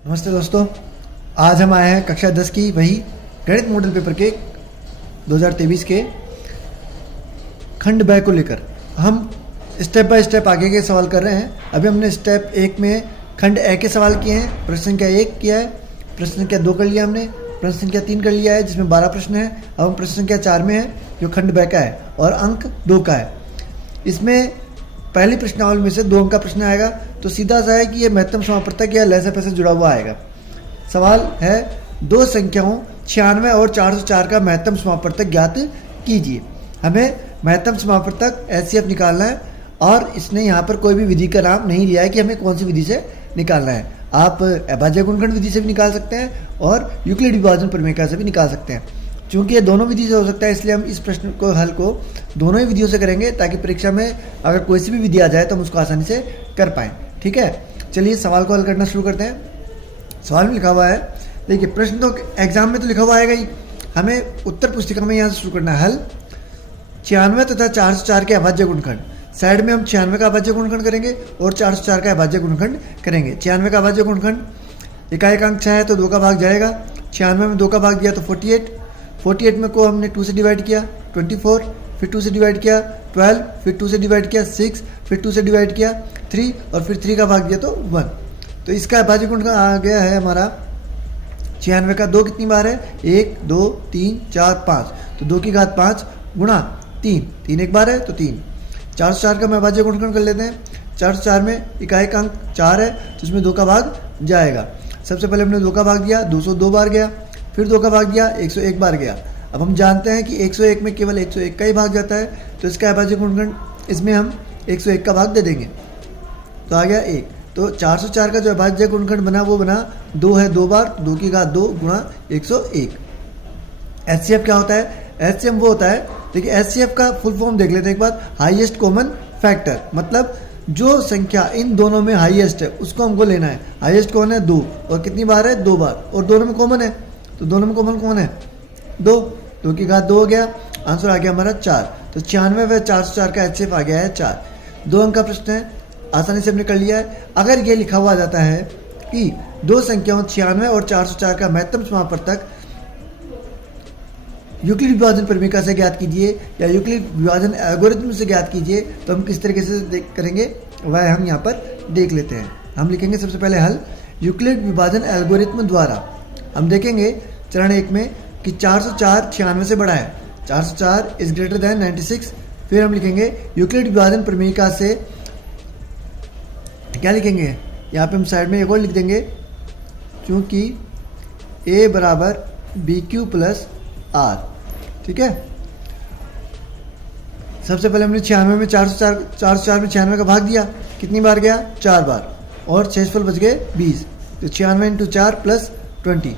नमस्ते दोस्तों। आज हम आए हैं कक्षा 10 की वही गणित मॉडल पेपर के 2023 के खंड ब को लेकर हम स्टेप बाय स्टेप आगे के सवाल कर रहे हैं। अभी हमने स्टेप 1 में खंड ए के सवाल किए हैं। प्रश्न संख्या 1 किया है, प्रश्न संख्या 2 कर लिया हमने, प्रश्न संख्या 3 कर लिया है जिसमें 12 प्रश्न है। अब हम प्रश्न संख्या 4 में है जो खंड ब का है और अंक 2 का है। इसमें पहली प्रश्नावली में से 2 अंक का प्रश्न आएगा, तो सीधा सा है कि ये महत्तम समापवर्तक या लय से जुड़ा हुआ आएगा। सवाल है दो संख्याओं 96 और 404 का महत्तम समापवर्तक ज्ञात कीजिए। हमें महत्तम समापवर्तक एचसीएफ निकालना है और इसने यहाँ पर कोई भी विधि का नाम नहीं लिया है कि हमें कौन सी विधि से निकालना है। आप अभाज्य गुणनखंड विधि से भी निकाल सकते हैं और यूक्लिड विभाजन प्रमेय से भी निकाल सकते हैं। चूंकि ये दोनों विधि से हो सकता है इसलिए हम इस प्रश्न को हल को दोनों ही विधियों से करेंगे ताकि परीक्षा में अगर कोई सी भी विधि आ जाए तो हम उसको आसानी से कर पाएँ। ठीक है, चलिए सवाल को हल करना शुरू करते हैं। सवाल में लिखा हुआ है, देखिए प्रश्न तो एग्जाम में तो लिखा हुआ आएगा ही, हमें उत्तर पुस्तिका में यहाँ से शुरू करना है। हल 96 तथा 404 के अभाज्य गुणनखंड। साइड में हम 96 का अभाज्य गुणनखंड करेंगे और 404 का अभाज्य गुणनखंड करेंगे। 96 का अभाज्य गुणनखंड इकाई अंक 6 है तो 2 का भाग जाएगा। 96 में 2 का भाग दिया तो 48 में को हमने 2 से डिवाइड किया 24, फिर 2 से डिवाइड किया 12, फिर 2 से डिवाइड किया 6, फिर 2 से डिवाइड किया 3 और फिर 3 का भाग दिया तो 1। तो इसका अभाज्य गुणनखंड आ गया है हमारा 96 का 2 कितनी बार है 1 2 3 4 5, तो 2 की घात 5 गुणा 3 एक बार है तो 3। 404 का हम अभाज्य गुणनखंड कर लेते हैं। 404 में इकाई का अंक 4 है तो इसमें 2 का भाग जाएगा। सबसे पहले हमने 2 का भाग दिया 202 बार गया, फिर 2 का भाग दिया 101 बार गया। अब हम जानते हैं कि 101 में केवल 101 का ही भाग जाता है तो इसका अभाज्य गुणनखंड इसमें हम 101 का भाग दे देंगे तो आ गया 1। तो 404 का जो अभाज्य गुणनखंड बना वो बना 2 है 2 बार, 2 की घात 2 गुणा 101। एचसीएफ क्या होता है? एचसीएफ वो होता है, देखिए एचसीएफ का फुल फॉर्म देख लेते हैं एक बार। हाईएस्ट कॉमन फैक्टर, मतलब जो संख्या इन दोनों में हाईएस्ट है उसको हमको लेना है। हाईएस्ट कौन है 2 और कितनी बार है 2 बार और दोनों में कॉमन है तो दोनों में कॉमन कौन है 2 की घात 2 हो गया। आंसर आ गया हमारा 4। तो 96 व 404 का एचसीएफ आ गया है 4। 2 अंक का प्रश्न है, आसानी से हमने कर लिया है। अगर ये लिखा हुआ जाता है कि दो संख्याओं 96 और 404 का महत्तम समापवर्तक यूक्लिड विभाजन प्रमेय से ज्ञात कीजिए या यूक्लिड विभाजन एल्गोरिथम से ज्ञात कीजिए, तो हम किस तरीके से करेंगे वह हम यहाँ पर देख लेते हैं। हम लिखेंगे सबसे पहले हल यूक्लिड विभाजन एल्गोरिथम द्वारा। हम देखेंगे चरण 1 में कि 404 96 से बड़ा है, 404 इज ग्रेटर देन 96। फिर हम लिखेंगे यूक्लिड विभाजन प्रमेय से क्या लिखेंगे, यहाँ पे हम साइड में एक और लिख देंगे, क्योंकि a बराबर BQ प्लस R। ठीक है, सबसे पहले हमने 96 में 404 में 96 का भाग दिया, कितनी बार गया 4 बार और शेषफल बच गए 20, तो 96 इंटू 4 प्लस 20।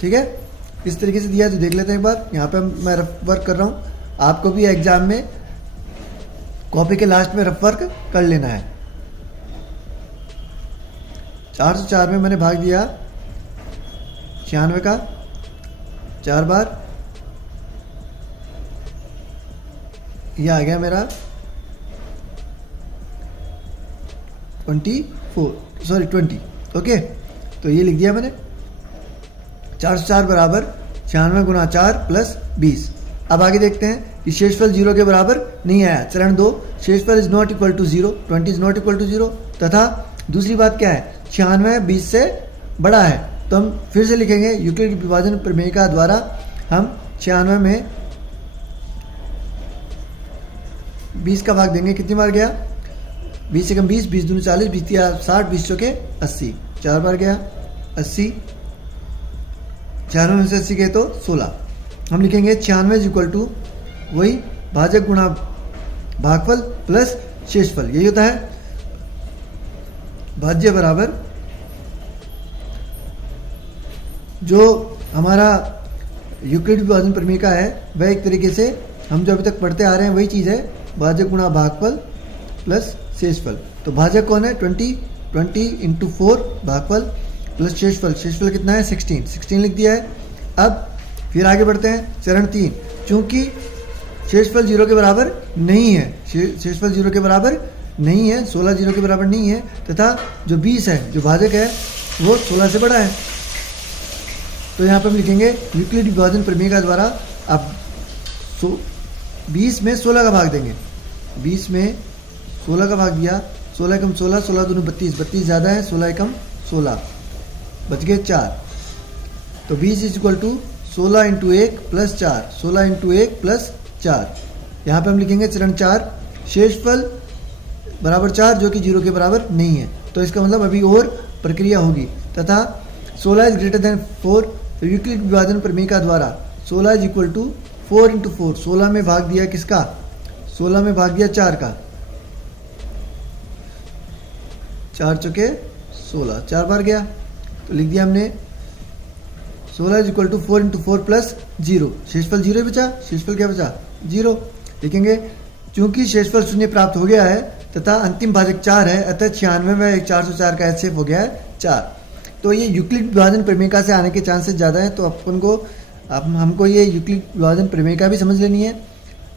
ठीक है, इस तरीके से दिया तो देख लेते हैं एक बार। यहाँ पे मैं रफ वर्क कर रहा हूँ, आपको भी एग्जाम में कॉपी के लास्ट में रफ वर्क कर लेना है। 404 में मैंने भाग दिया 96 का 4 बार, यह आ गया मेरा 20। ओके, तो ये लिख दिया मैंने 404 बराबर 96 गुणा 4 प्लस 20। अब आगे देखते हैं कि शेषफल 0 के बराबर नहीं आया। चरण 2, शेषफल is not equal to 0, 20 is not equal to 0। तथा दूसरी बात क्या है, 96 20 से बड़ा है, तो हम फिर से लिखेंगे यूक्लिड विभाजन प्रमेय का द्वारा। हम 96 में 20 का भाग देंगे, कितनी बार गया 20 से कम 20, 20 दूनी 40, 20 या 60, 20 चौके 80, 4 बार गया 80। 96 में से 80 गए तो 16। हम लिखेंगे 96 इज इक्वल टू वही भाजक गुणा भागफल प्लस शेषफल, यही होता है भाज्य बराबर जो हमारा यूक्लिड विभाजन प्रमेय का है वह एक तरीके से हम जो अभी तक पढ़ते आ रहे हैं वही चीज़ है, भाजक गुणा भागफल प्लस शेषफल। तो भाजक कौन है 20 इंटू 4 भागफल प्लस शेषफल कितना है 16 लिख दिया है। अब फिर आगे बढ़ते हैं चरण 3, चूंकि शेषफल 0 के बराबर नहीं है, शेषफल 0 के बराबर नहीं है, 16 0 के बराबर नहीं है, तथा जो 20 है जो भाजक है वो 16 से बड़ा है। तो यहाँ पे हम लिखेंगे यूक्लिड विभाजन प्रमेय का द्वारा आप 20 में 16 का भाग देंगे। 20 में 16 का भाग दिया, 16 एकम 16, 16 दूनी 32, 32 ज़्यादा है, 16 एकम 16, बच गए 4। तो 20 is equal to 16 into 1 plus 4, 16 into 1 plus 4। यहाँ पे हम लिखेंगे चरण 4 शेषफल बराबर 4 जो कि 0 के बराबर नहीं है। तो इसका मतलब अभी और प्रक्रिया होगी तथा 16 इज ग्रेटर देन 4। तो यूक्लिड विभाजन प्रमेय का द्वारा 16 इज इक्वल टू 4 इंटू 4, 16 में भाग दिया किसका, 16 में भाग दिया 4 का, 4 चौके 16, 4 बार गया। तो लिख दिया हमने 16 is equal to 4 into 4 plus 0, शेषफल 0 बचा, शेषफल क्या बचा 0। लिखेंगे चूंकि शेषफल 0 प्राप्त हो गया है तथा अंतिम भाजक 4 है, अतः 96 में 404 का HCF हो गया है 4। तो ये यूक्लिड विभाजन प्रमेय से आने के चांसेस ज़्यादा हैं। तो अपन को हमको ये यूक्लिड विभाजन प्रमेय भी समझ लेनी है।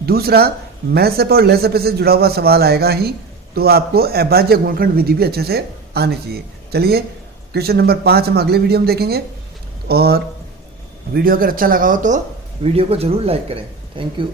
दूसरा मैसअप और लेसअप से जुड़ा हुआ सवाल आएगा ही, तो आपको अभाज्य गुणनखंड विधि भी अच्छे से आनी चाहिए। चलिए क्वेश्चन नंबर 5 हम अगले वीडियो में देखेंगे। और वीडियो अगर अच्छा लगा हो तो वीडियो को ज़रूर लाइक करें। Thank you.